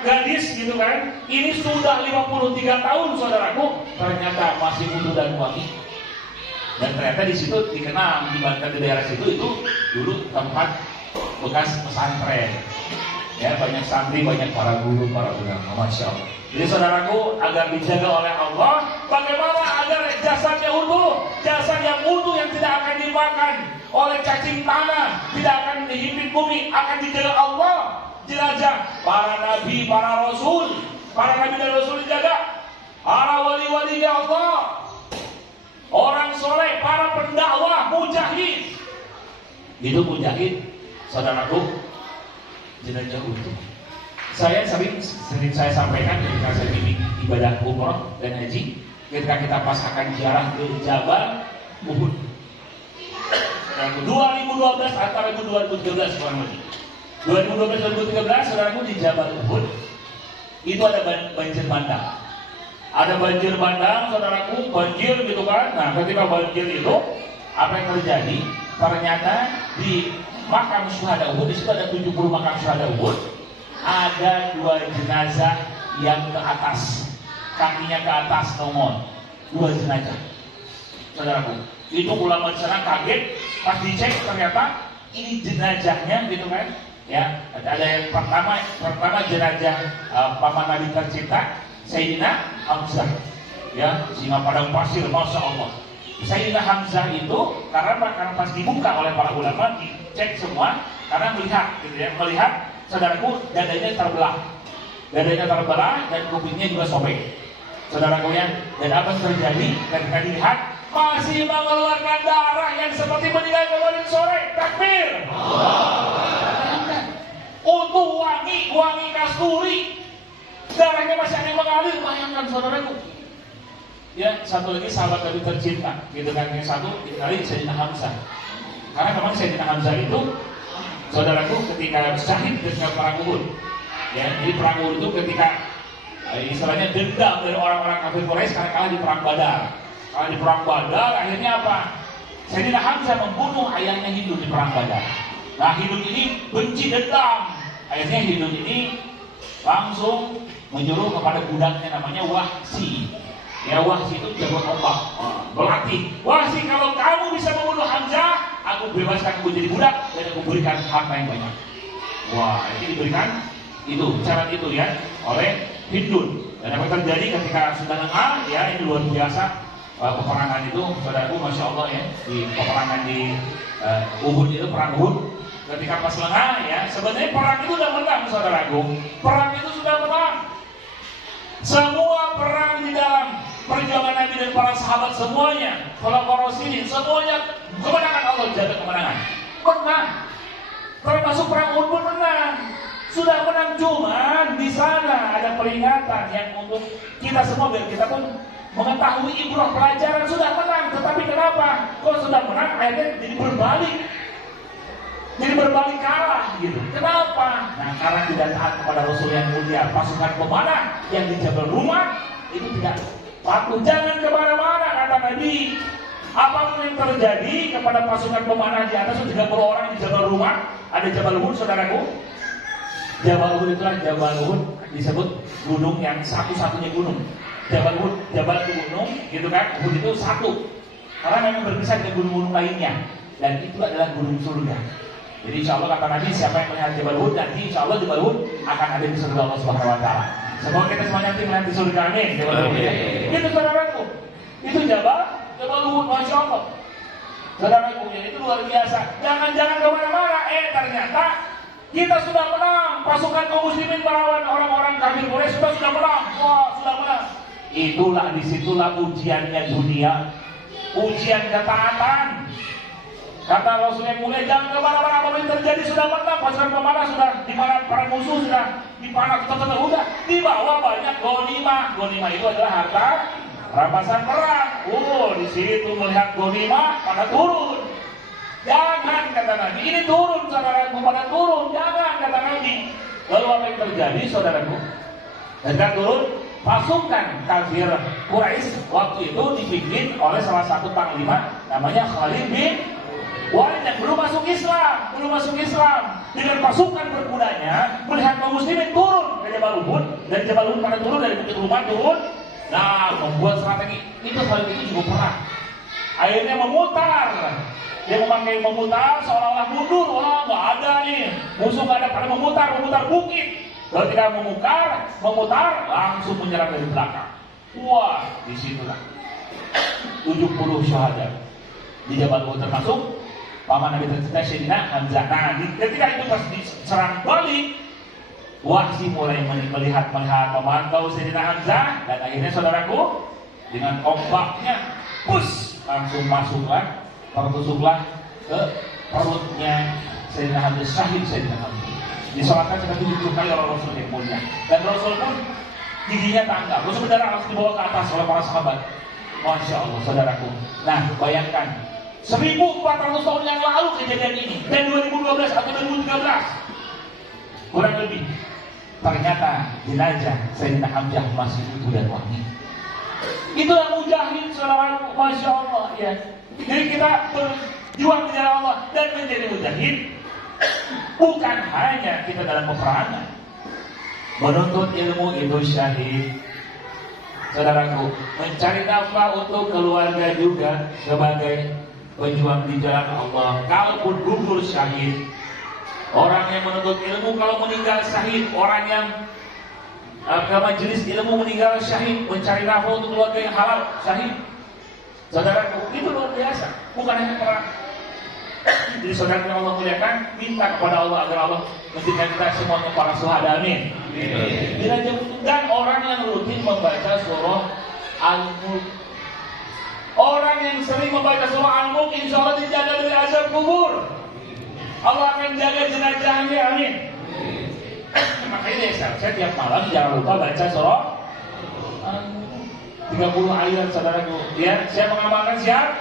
gadis gitu kan, ini sudah 53 tahun saudaraku, ternyata masih muda dan wangi. Dan ternyata di situ dikenal di daerah situ itu dulu tempat bekas pesantren. Ya, banyak santri, banyak para guru, para ulama, masya Allah. Jadi saudaraku, agar dijaga oleh Allah, bagaimana agar jasadnya utuh, jasad yang utuh yang tidak akan dimakan oleh cacing tanah, tidak akan dihimpit bumi, akan dijaga Allah. Jenazah para nabi, para rasul, para nabi dan rasul dijaga, para wali-walinya Allah, orang soleh, para pendakwah, mujahid. Itu mujahid, saudaraku, jenazah utuh. Saya sering saya sampaikan ketika saya ibadah umrah dan haji, ketika kita pas akan ziarah ke Jabal Uhud 2012 atau 2013 kurang lebih. 2012-2013 saudaraku di Jabal Uhud itu ada banjir bandang. Ada banjir bandang saudaraku, banjir gitu kan. Nah ketika banjir itu apa yang terjadi? Ternyata di makam syuhada Uhud, di situ ada 70 makam syuhada Uhud, ada 2 jenazah yang ke atas, kakinya ke atas nomor 2 jenazah saudaraku. Itu ulama di sana kaget pas dicek ternyata ini jenazahnya gitu kan. Ya, ada yang pertama jenazah paman Nabi tercinta Sayyidina Hamzah, ya, singa padang pasir, masya Allah. Sayyidina Hamzah itu karena pas dibuka oleh para ulama, dicek semua karena melihat, gitu ya, melihat saudaraku dadanya terbelah dan kupingnya juga sobek, saudaraku ya. Dan apa yang terjadi ketika dilihat masih mengeluarkan darah yang seperti meninggal kemarin sore, takbir. Utuh wangi kasturi, darahnya masih ada yang mengalir, bayangkan saudaraku. Ya, satu lagi sahabat Nabi tercinta, gitu kan, yang satu dikali Sayyidina Hamzah. Karena memang Sayyidina Hamzah itu, saudaraku, ketika syahid ketika perang Uhud. Ya, di perang Uhud itu ketika istilahnya dendam dari orang-orang kafir Quraisy karena kalah di perang Badar. Kalah di perang Badar, akhirnya apa? Sayyidina Hamzah membunuh ayahnya Hindun di perang Badar. Nah, Hindun ini benci dendam. Akhirnya Hindun ini langsung menyuruh kepada budaknya namanya Wahsy. Ya, Wahsy itu jago tombak, berlatih. Wahsy, kalau kamu bisa membunuh Hamzah, aku bebaskan kamu jadi budak dan aku berikan harta yang banyak. Wah, ini diberikan itu syarat itu ya oleh Hindun. Dan apa terjadi ketika sudah lengah, ya ini luar biasa peperangan itu, saudaraku, masya Allah ya, di peperangan di Uhud itu, perang Uhud. Ketika pas lengah ya, sebenarnya perang itu sudah menang saudaraku. Perang itu sudah menang. Semua perang di dalam perjuangan Nabi dan para sahabat semuanya, Khulafaur Rasyidin, semuanya kemenangan Allah, jaga kemenangan. Menang. Termasuk perang Uhud pun menang. Sudah menang, cuman di sana ada peringatan yang untuk kita semua biar kita pun mengetahui ibrah pelajaran. Sudah menang, tetapi kenapa? Kok sudah menang akhirnya jadi berbalik kalah gitu. Kenapa? Nah, karena tidak taat kepada Rasul yang mulia. Pasukan pemanah yang di Jabal Rumah itu tidak patuh. Jangan kemana-mana kata Nabi. Apapun yang terjadi kepada pasukan pemanah di atas 30 orang di Jabal Rumah, ada Jabal Uhud saudaraku. Jabal Uhud itulah Jabal Uhud disebut gunung yang satu-satunya gunung. Jabal Uhud, Jabal itu gunung gitu kan. Uhud itu satu. Karena memang berpisah dengan gunung-gunung lainnya. Dan itu adalah gunung surga. Jadi insya Allah kata Nabi, siapa yang melihat Jabal Uhud nanti insya Allah Jabal Uhud akan ada di surga Allah Subhanahu Wa Taala. Semoga kita semua nanti melihat di surga, amin. Jabal Uhud. Itu saudaraku, itu Jabal Uhud, masya Allah. Saudaraku, itu luar biasa. Jangan kemana-mana. Ternyata kita sudah menang. Pasukan kaum muslimin melawan orang-orang kafir Quraisy sudah menang. Wah, sudah menang. Itulah disitulah ujiannya dunia, ujian ketaatan. Kata Rasul yang mulia, jangan kemana-mana, apa yang terjadi sudah menang. Pasukan pemanah sudah di mana para musuh sudah dipanah, udah dibawa banyak ghanimah. Ghanimah itu adalah harta rampasan perang. Di situ melihat ghanimah pada turun. Jangan kata Nabi, ini turun saudaraku, pada turun. Jangan kata Nabi. Lalu apa yang terjadi saudaraku? Ketika turun, pasukan kafir Quraisy waktu itu dipimpin oleh salah satu panglima namanya Khalid bin Walid yang belum masuk Islam. dengan pasukan berkudanya melihat kaum muslimin turun ke Jabal Uhud, dari Jabal Uhud pada turun, dari Bukit Rumah turun. Nah, membuat strategi itu juga perang. Akhirnya memutar. Dia memutar seolah-olah mundur. Wah, nggak ada nih, musuh nggak ada, pada memutar bukit. Kalau tidak memutar, langsung menyerang dari belakang. Wah, disitulah 70 syuhada di Jabal Uhud, termasuk paman Nabi tercinta Sayyidina Hamzah. Nah, ketika itu pas diserang balik, Wahsy mulai melihat memantau Sayyidina Hamzah, dan akhirnya saudaraku dengan ombaknya push langsung masuklah, tertusuklah ke perutnya Sayyidina Hamzah, syahid Sayyidina Hamzah. Disolatkan sekitar 70 kali oleh Rasul yang mulia, dan Rasul pun giginya tanggal, terus berdarah harus dibawa ke atas oleh para sahabat. Masya Allah, saudaraku. Nah, bayangkan 1400 tahun yang lalu kejadian ini, dan 2012 atau 2013 kurang lebih, ternyata jenazah Sayyidina Hamzah masih utuh dan wangi. Itulah mujahid, saudaraku. Masya Allah, ya. Jadi kita berjuang di jalan Allah dan menjadi mujahid bukan hanya kita dalam peperangan. Menuntut ilmu itu syahid, saudaraku. Mencari nafkah untuk keluarga juga sebagai pejuang di jalan Allah. Kalaupun gugur syahid. Orang yang menuntut ilmu kalau meninggal syahid. Orang yang ke majelis ilmu meninggal syahid. Mencari nafkah untuk keluarga yang halal syahid. Saudaraku, itu luar biasa. Bukan hanya perang. Jadi saudara yang Allah muliakan, minta kepada Allah agar Allah menjadikan kita semuanya para syuhada. Amin. Dan orang yang rutin membaca surah Al-Mulk, orang yang sering membaca surah Al-Mulk, insya Allah dijaga dari azab kubur. Allah akan jaga jenazahnya. Amin. Makanya saya tiap malam jangan lupa baca surah Al-Mulk 30 ayat, saudaraku. Ya, saya mengamalkan siap.